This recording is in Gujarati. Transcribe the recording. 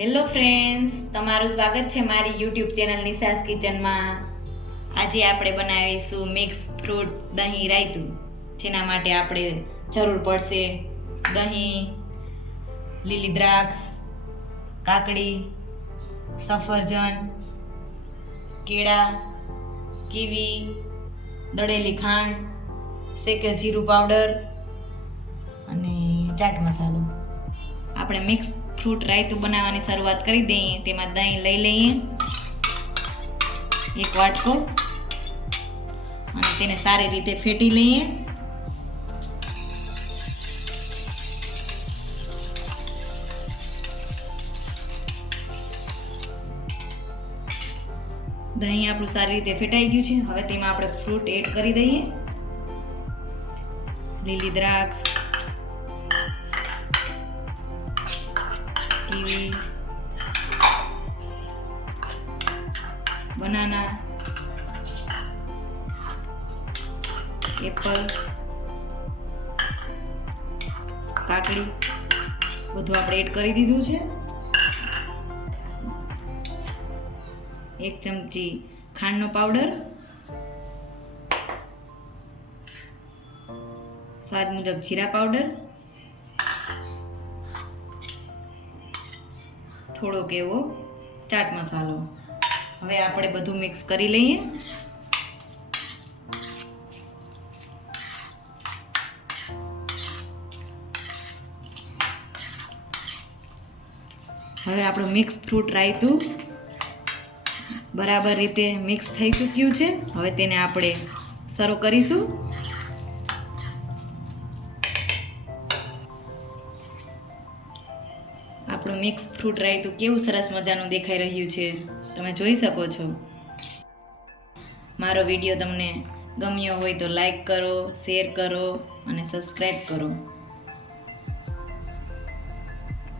હેલો ફ્રેન્ડ્સ, તમારું સ્વાગત છે મારી યુટ્યુબ ચેનલ નિશાસ કિચનમાં. આજે આપણે બનાવીશું મિક્સ ફ્રૂટ દહીં રાયતું. જેના માટે આપણે જરૂર પડશે દહીં, લીલી દ્રાક્ષ, કાકડી, સફરજન, કેળા, કીવી, દળેલી ખાંડ, શેકેલ જીરું પાવડર અને ચાટ મસાલો. આપણે મિક્સ ફ્રૂટ રાયતું બનાવવાની શરૂઆત કરી દઈએ. તેમાં દહીં લઈ લઈએ, એક વાટકો, અને તેને સારી રીતે ફેટી લઈએ. દહીં આપણું સારી રીતે ફેટાઈ ગયું છે. હવે તેમાં આપણે ફ્રૂટ એડ કરી દઈએ. લીલી દ્રાક્ષ, કીવી, બનાના, એપલ, કાકડી બધું આપણે એડ કરી દીધું છે. 1 ચમચી ખાંડનો પાવડર, સ્વાદ મુજબ જીરા પાવડર, થોડોક એવો ચાટ મસાલો. હવે આપણે બધું મિક્સ કરી લઈએ. હવે આપણું મિક્સ ફ્રૂટ રાયતું બરાબર રીતે મિક્સ થઈ ચૂક્યું છે. હવે તેને આપણે સર્વ કરીશું. આપણું મિક્સ ફ્રૂટ રાયતું કેવું સરસ મજાનું દેખાઈ રહ્યું છે, તમે જોઈ શકો છો. મારો વિડીયો તમને ગમ્યો હોય તો લાઈક કરો, શેર કરો અને સબસ્ક્રાઈબ કરો.